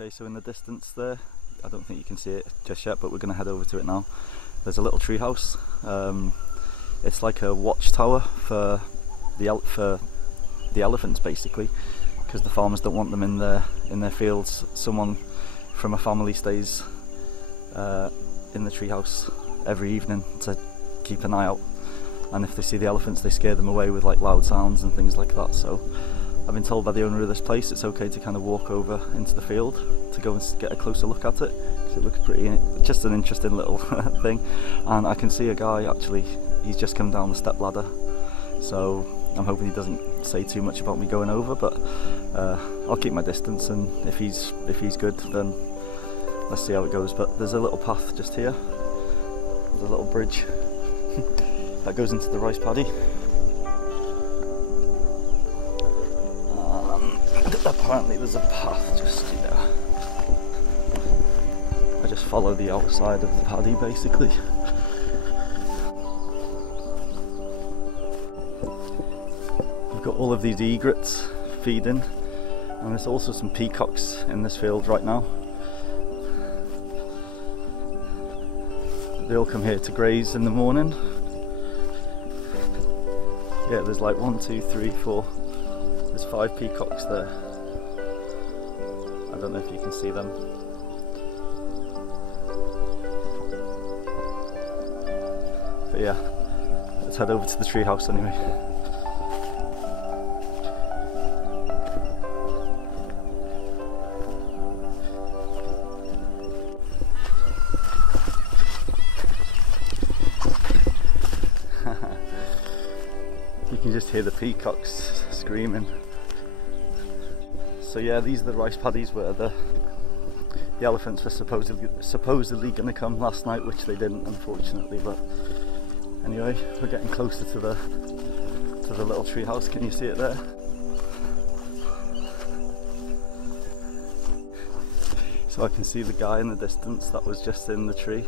Okay, so in the distance there, I don't think you can see it just yet, but we're going to head over to it now. There's a little tree house. It's like a watchtower for the elephants, basically, because the farmers don't want them in their fields. Someone from a family stays in the tree house every evening to keep an eye out, and if they see the elephants, they scare them away with like loud sounds and things like that. So I've been told by the owner of this place it's okay to kind of walk over into the field to go and get a closer look at it, because it looks pretty, just an interesting little thing. And I can see a guy, actually, he's just come down the step ladder, so I'm hoping he doesn't say too much about me going over, but I'll keep my distance, and if he's good, then let's see how it goes. But there's a little path just here, there's a little bridge that goes into the rice paddy. Apparently there's a path just here. I just follow the outside of the paddy, basically. We've got all of these egrets feeding, and there's also some peacocks in this field right now. They all come here to graze in the morning. Yeah, there's like 1, 2, 3, 4. There's 5 peacocks there. I don't know if you can see them. But yeah, let's head over to the tree house anyway. You can just hear the peacocks screaming. So yeah, these are the rice paddies where the elephants were supposedly going to come last night, which they didn't, unfortunately. But anyway, we're getting closer to the little tree house. Can you see it there? So I can see the guy in the distance that was just in the tree.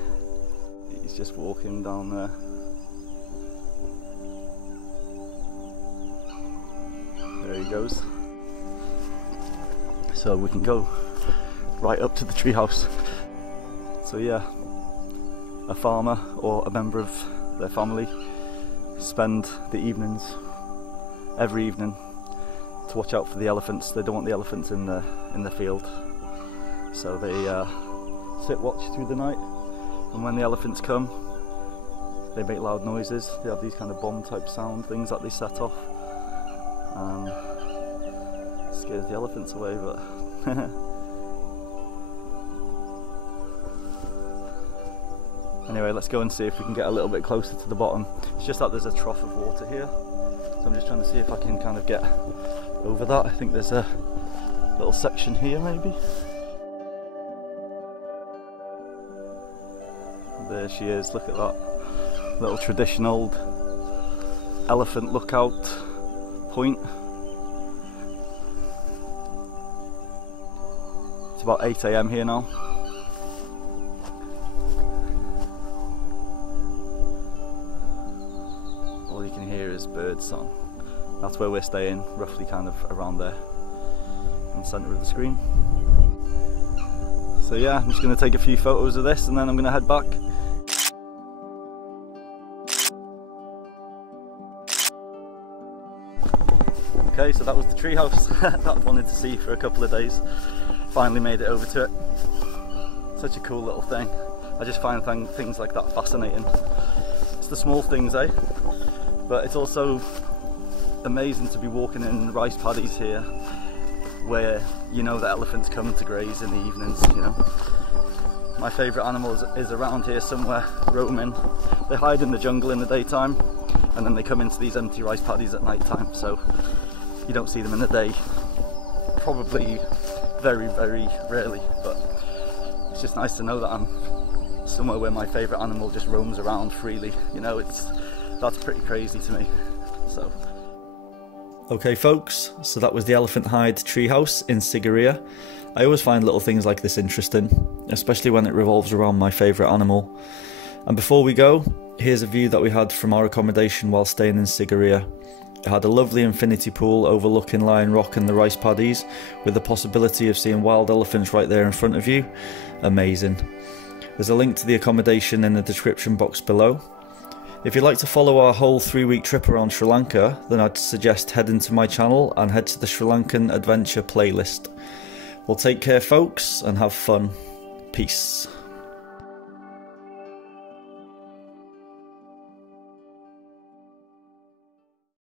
He's just walking down there. There he goes. So we can go right up to the treehouse. So yeah, a farmer or a member of their family spend the evenings, every evening, to watch out for the elephants. They don't want the elephants in the field, so they sit watch through the night, and when the elephants come, they make loud noises. They have these kind of bomb type sound things that they set off. Scares the elephants away, but anyway, let's go and see if we can get a little bit closer to the bottom. It's just that there's a trough of water here, so I'm just trying to see if I can kind of get over that. I think there's a little section here maybe. There she is, look at that little traditional elephant lookout point. It's about 8 AM here now. All you can hear is bird song. That's where we're staying, roughly kind of around there, in the centre of the screen. So yeah, I'm just going to take a few photos of this and then I'm going to head back. Okay, so that was the treehouse that I wanted to see for a couple of days. Finally made it over to it. Such a cool little thing. I just find things like that fascinating. It's the small things, eh? But it's also amazing to be walking in rice paddies here, where you know the elephants come to graze in the evenings, you know. My favourite animal is around here somewhere, roaming. They hide in the jungle in the daytime, and then they come into these empty rice paddies at night time, so you don't see them in the day. Probably very, very rarely, but it's just nice to know that I'm somewhere where my favourite animal just roams around freely, you know. That's pretty crazy to me. So okay folks, so that was the elephant hide treehouse in Sigiriya. I always find little things like this interesting, especially when it revolves around my favourite animal. And before we go, here's a view that we had from our accommodation while staying in Sigiriya. It had a lovely infinity pool overlooking Lion Rock and the rice paddies, with the possibility of seeing wild elephants right there in front of you. Amazing. There's a link to the accommodation in the description box below. If you'd like to follow our whole 3-week trip around Sri Lanka, then I'd suggest heading to my channel and head to the Sri Lankan Adventure playlist. Well, take care folks and have fun. Peace.